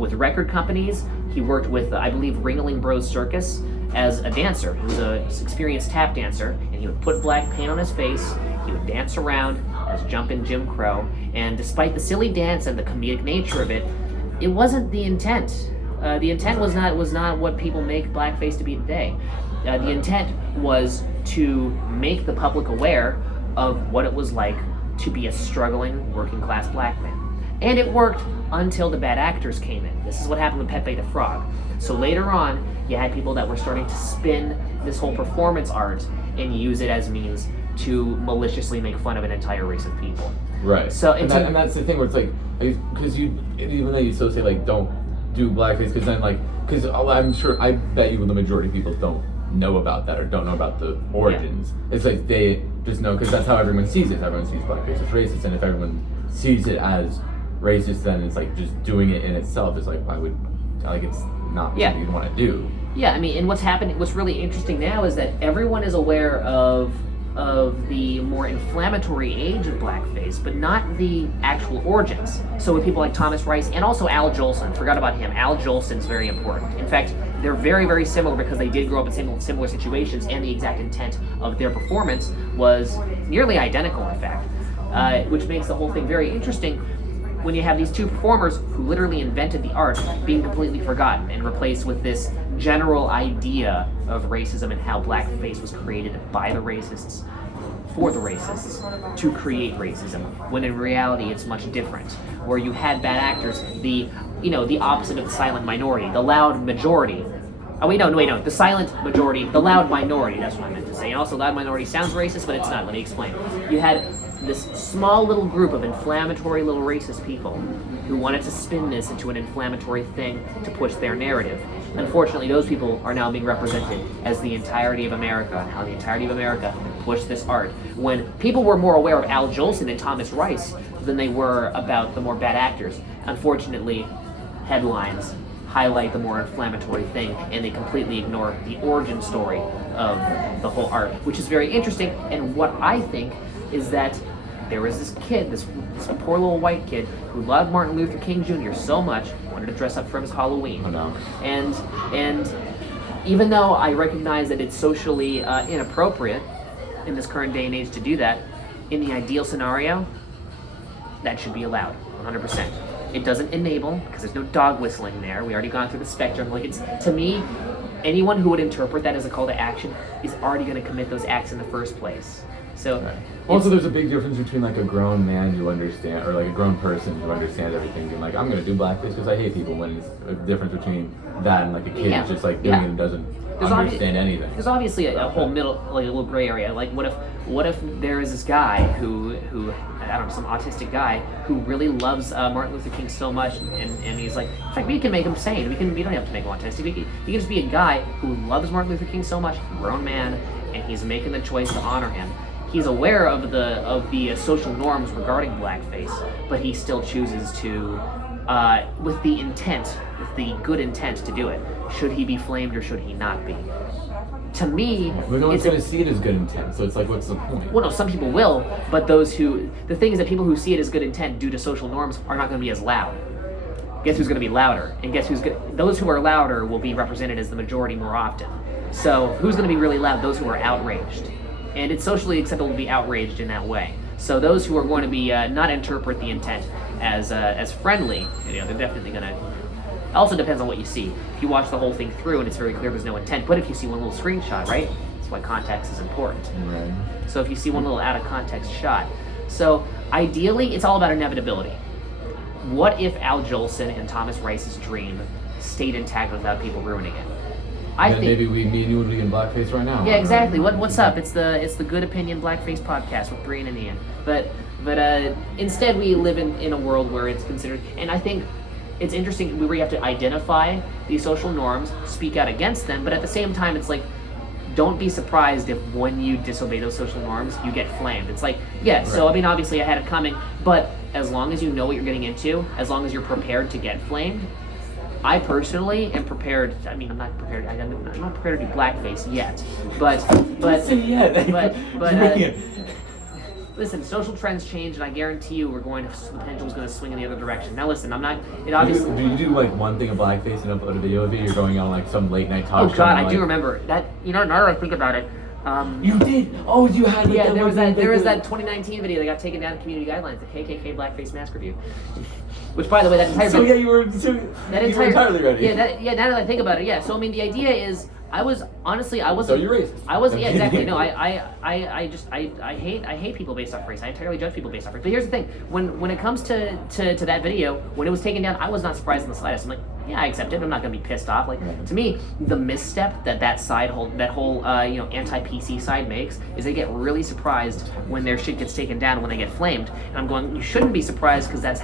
with record companies. He worked with, I believe, Ringling Bros Circus as a dancer. He was an experienced tap dancer, and he would put black paint on his face. He would dance around as Jumpin' Jim Crow. And despite the silly dance and the comedic nature of it, it wasn't the intent. The intent was not what people make blackface to be today. The intent was to make the public aware of what it was like to be a struggling working class black man. And it worked until the bad actors came in. This is what happened with Pepe the Frog. So later on, you had people that were starting to spin this whole performance art and use it as means to maliciously make fun of an entire race of people. Right. So and that's the thing where it's like, because even though you still say like don't do blackface, because then like, because I'm sure, I bet you the majority of people don't know about that or don't know about the origins. Yeah. It's like they just know because that's how everyone sees it. Everyone sees blackface as racist, and if everyone sees it as racist, then it's like just doing it in itself is like, why would, like, it's not something you'd want to do. Yeah, I mean, and what's really interesting now is that everyone is aware of the more inflammatory age of blackface, but not the actual origins. So with people like Thomas Rice and also Al Jolson, forgot about him. Al Jolson's very important. In fact, they're very, very similar because they did grow up in similar situations, and the exact intent of their performance was nearly identical, in fact, which makes the whole thing very interesting when you have these two performers who literally invented the art being completely forgotten and replaced with this general idea of racism and how blackface was created by the racists for the racists to create racism, when in reality it's much different. Where you had bad actors, the opposite of the silent minority, the loud majority. The silent majority, the loud minority, that's what I meant to say. And also loud minority sounds racist, but it's not. Let me explain. You had this small little group of inflammatory little racist people who wanted to spin this into an inflammatory thing to push their narrative. Unfortunately, those people are now being represented as the entirety of America, and how the entirety of America pushed this art. When people were more aware of Al Jolson and Thomas Rice than they were about the more bad actors. Unfortunately, headlines highlight the more inflammatory thing, and they completely ignore the origin story of the whole art, which is very interesting. And what I think is that there was this kid, this poor little white kid, who loved Martin Luther King Jr. so much, wanted to dress up for his Halloween. Oh, no. And even though I recognize that it's socially inappropriate in this current day and age to do that, in the ideal scenario, that should be allowed, 100%. It doesn't enable, because there's no dog whistling there. We already gone through the spectrum. Like, it's, to me, anyone who would interpret that as a call to action is already going to commit those acts in the first place. So, right. Also, there's a big difference between like a grown man who understands, or like a grown person who understands everything, and like, I'm gonna do blackface because I hate people. When it's a difference between that and like a kid who's just like doing it and doesn't understand anything. There's obviously a whole middle, like a little gray area. Like, what if there is this guy who I don't know, some autistic guy who really loves Martin Luther King so much, and he's like, in fact, we can make him sane. We don't have to make him autistic. He can just be a guy who loves Martin Luther King so much, grown man, and he's making the choice to honor him. He's aware of the social norms regarding blackface, but he still chooses to, with the good intent to do it. Should he be flamed or should he not be? To me, but no one's going to see it as good intent, so it's like, what's the point? Well, no, some people will, but the thing is that people who see it as good intent due to social norms are not going to be as loud. Guess who's going to be louder? And guess those who are louder will be represented as the majority more often. So who's going to be really loud? Those who are outraged. And it's socially acceptable to be outraged in that way. So those who are going to be not interpret the intent as friendly, they're definitely going to. Also depends on what you see. If you watch the whole thing through and it's very clear there's no intent, but if you see one little screenshot, right? That's why context is important. Right. So if you see one little out of context shot, so ideally it's all about inevitability. What if Al Jolson and Thomas Rice's dream stayed intact without people ruining it? I think maybe me and you would be in blackface right now. Yeah, exactly. What's up? It's the Good Opinion Blackface podcast with Brian and Ian. But instead we live in a world where it's considered, and I think it's interesting where you have to identify these social norms, speak out against them, but at the same time it's like, don't be surprised if when you disobey those social norms, you get flamed. It's like, yeah, so I mean, obviously I had it coming, but as long as you know what you're getting into, as long as you're prepared to get flamed, I personally am prepared. I mean, I'm not prepared to do blackface yet, but listen, social trends change, and I guarantee you, the pendulum's going to swing in the other direction. Now, listen, I'm not. It obviously. Do you do like one thing of blackface and upload a video of it? You're going on like some late night talk show. Oh God, I do remember that. Now that I think about it. You did? Oh, you had. Like, yeah, there was that 2019 video that got taken down in community guidelines, the KKK blackface mask review. Which, by the way, that entire you were entirely ready. Yeah, now that I think about it, yeah. So I mean, the idea is I was honestly, I So wasn't. you're racist. I was, yeah, exactly. No, I hate people based off race. I entirely judge people based off race. But here's the thing: when it comes to that video, when it was taken down, I was not surprised in the slightest. I'm like, yeah, I accept it. I'm not gonna be pissed off. Like to me, the misstep that whole anti-PC side makes is they get really surprised when their shit gets taken down, when they get flamed. And I'm going, you shouldn't be surprised because that's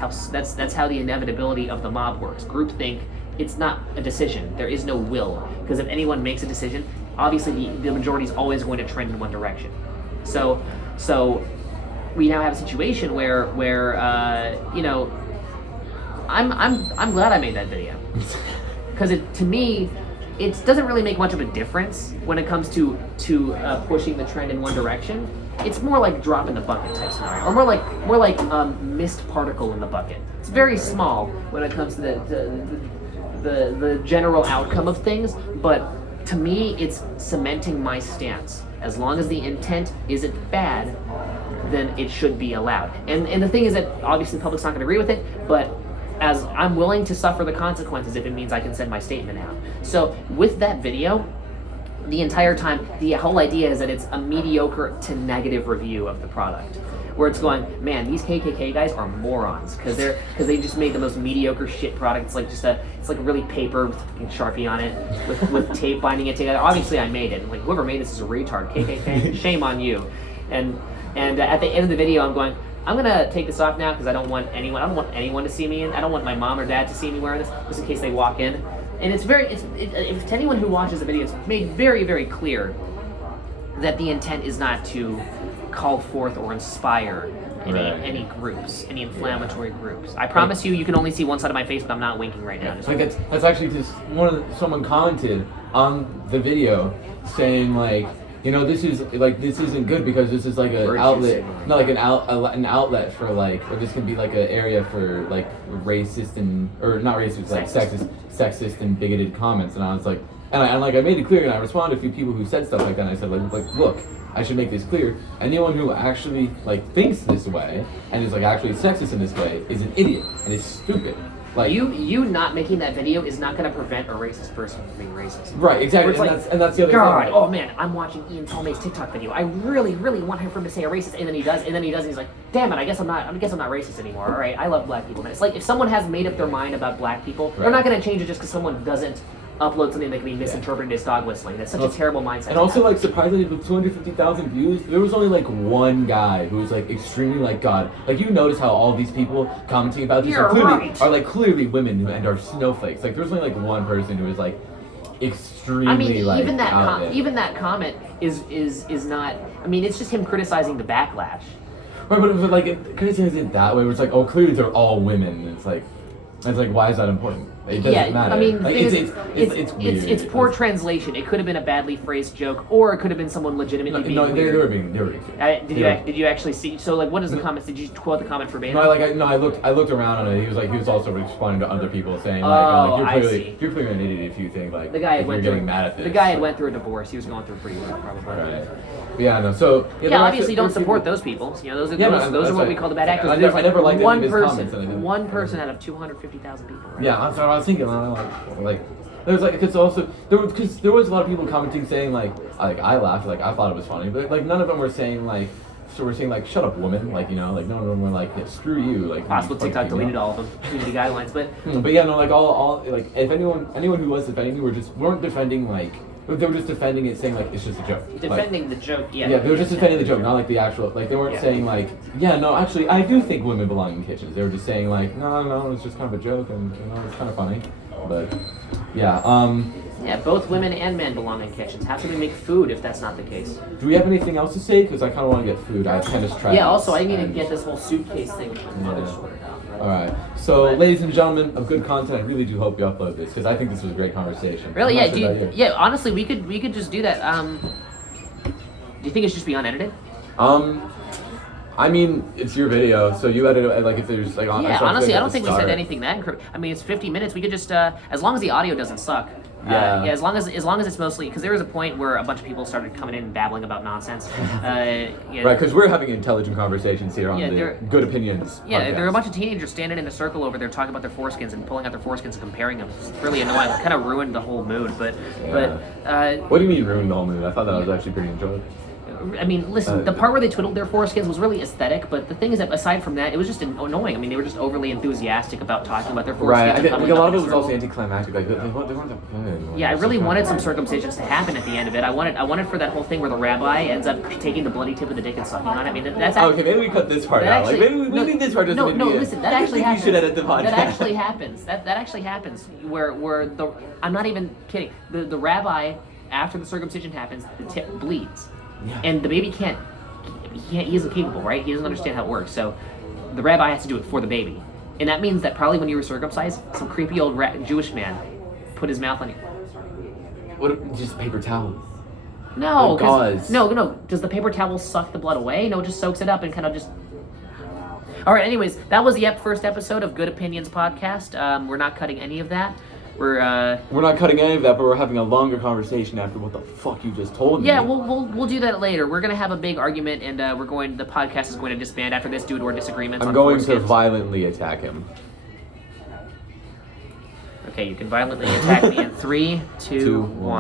how the inevitability of the mob works. Groupthink. It's not a decision. There is no will. Because if anyone makes a decision, obviously the majority is always going to trend in one direction. So we now have a situation where I'm glad I made that video. Because to me, it doesn't really make much of a difference when it comes to pushing the trend in one direction. It's more like drop in the bucket type scenario, or more like mist particle in the bucket. It's very small when it comes to the general outcome of things, but to me, it's cementing my stance. As long as the intent isn't bad, then it should be allowed. And the thing is that obviously the public's not going to agree with it, but as I'm willing to suffer the consequences if it means I can send my statement out. So with that video, the entire time, the whole idea is that it's a mediocre to negative review of the product. Where it's going, man, these KKK guys are morons because they just made the most mediocre shit product. It's like it's like really paper with fucking Sharpie on it with tape binding it together. Obviously, I made it. And like whoever made this is a retard. KKK, shame on you. And at the end of the video, I'm gonna take this off now because I don't want anyone to see me in. I don't want my mom or dad to see me wearing this, just in case they walk in. And if to anyone who watches the video, it's made very, very clear that the intent is not to call forth or inspire any groups, any inflammatory groups. I promise you can only see one side of my face, but I'm not winking right now. Like that's actually just someone commented on the video saying like, this isn't good because this is like an outlet, not like an outlet for like, or this can be like an area for like racist or not racist, like sexist and bigoted comments. And I was like, and I made it clear, and I responded to a few people who said stuff like that. And I said like, look, I should make this clear. Anyone who actually like thinks this way and is like actually sexist in this way is an idiot and is stupid. Like you not making that video is not going to prevent a racist person from being racist. Right, exactly. And that's the other God, thing. Oh man, I'm watching Ian Tomei's TikTok video. I really, really want him to say a racist, and then he does, and he's like, damn it, I guess I'm not racist anymore. All right, I love black people, man. It's like if someone has made up their mind about black people, they're not going to change it just because someone doesn't upload something that can be misinterpreted as dog whistling. That's such a terrible mindset. And also, like, surprisingly, with 250,000 views, there was only like one guy who was like extremely like God. Like, you notice how all these people commenting about this are clearly women and are snowflakes. Like, there's only like one person who was like extremely. I mean, like, even that comment is not. I mean, it's just him criticizing the backlash. Right, but like criticizing it that way, where it's like, oh, clearly they're all women. And it's like, why is that important? It doesn't matter. I mean, like, it's weird. It's poor translation. It could have been a badly phrased joke, or it could have been someone legitimately being weird. They were being Did you actually see? So, like, what is the comments? Did you quote the comment verbatim? I looked around on it. He was also responding to other people saying like, you're clearly an idiot if you think like the guy you're getting mad at this. The guy had went through a divorce. He was going through pretty rough, probably. Right. But yeah, no. So obviously don't support those people. Those are what we call the bad actors. I never liked any of his comments. One person out of 250,000 people. Right? Yeah, that's what I was thinking. Like there was like because there was a lot of people commenting saying like I laughed, like I thought it was funny, but like none of them were saying like shut up woman, like none of them were like screw you, like possible TikTok deleted all of them community guidelines, but yeah, no, like all like if anyone who was defending you weren't defending like. They were just defending it, saying like it's just a joke. Defending the joke, yeah. Yeah, they were just defending the joke, not like the actual. Like they weren't saying like, yeah, no, actually, I do think women belong in kitchens. They were just saying like, no, it's just kind of a joke, and it's kind of funny. But yeah, yeah, both women and men belong in kitchens. How can we make food if that's not the case? Do we have anything else to say? Because I kind of want to get food. I have tennis tracks. Yeah. Also, I need to get this whole suitcase thing sorted out. Right? All right. So, ladies and gentlemen of good content, I really do hope you upload this because I think this was a great conversation. Really? Yeah. Yeah. Honestly, we could just do that. Do you think it should just be unedited? I mean, it's your video, so you edit it, like, if there's, like, honestly, I don't think we said anything that I mean, it's 50 minutes. We could just, as long as the audio doesn't suck, Yeah. As long as it's mostly because there was a point where a bunch of people started coming in and babbling about nonsense. Right, because we're having intelligent conversations here on the Good Opinions. Yeah, podcast. there are a bunch of teenagers standing in a circle over there talking about their foreskins and pulling out their foreskins and comparing them. It's really annoying. It kind of ruined the whole mood. But what do you mean ruined the whole mood? I thought that was actually pretty enjoyable. I mean, listen, the part where they twiddled their foreskins was really aesthetic, but the thing is that aside from that, it was just annoying. I mean, they were just overly enthusiastic about talking about their foreskins. Right, I think a lot of it was also anticlimactic. Like, they weren't that good. Yeah, I really wanted some circumcisions to happen at the end of it. I wanted for that whole thing where the rabbi ends up taking the bloody tip of the dick and sucking on it. I mean, that's okay, maybe we cut this part out. Actually, like, maybe this part doesn't No, listen, that actually happens. You should edit the podcast. That actually happens. That actually happens. Where the I'm not even kidding. The rabbi, after the circumcision happens, the tip bleeds. Yeah. And the baby he isn't capable, right? He doesn't understand how it works. So the rabbi has to do it for the baby. And that means that probably when you were circumcised, some creepy old Jewish man put his mouth on you. What? Just paper towel. No, gauze. No. Does the paper towel suck the blood away? No, it just soaks it up and kind of just... All right, anyways, that was the first episode of Good Opinions podcast. We're not cutting any of that. We're not cutting any of that, but we're having a longer conversation after what the fuck you just told me. Yeah, we'll do that later. We're gonna have a big argument, and the podcast is going to disband after this due to our disagreements. I'm going to violently attack him. Okay, you can violently attack me in 3, 2, 1.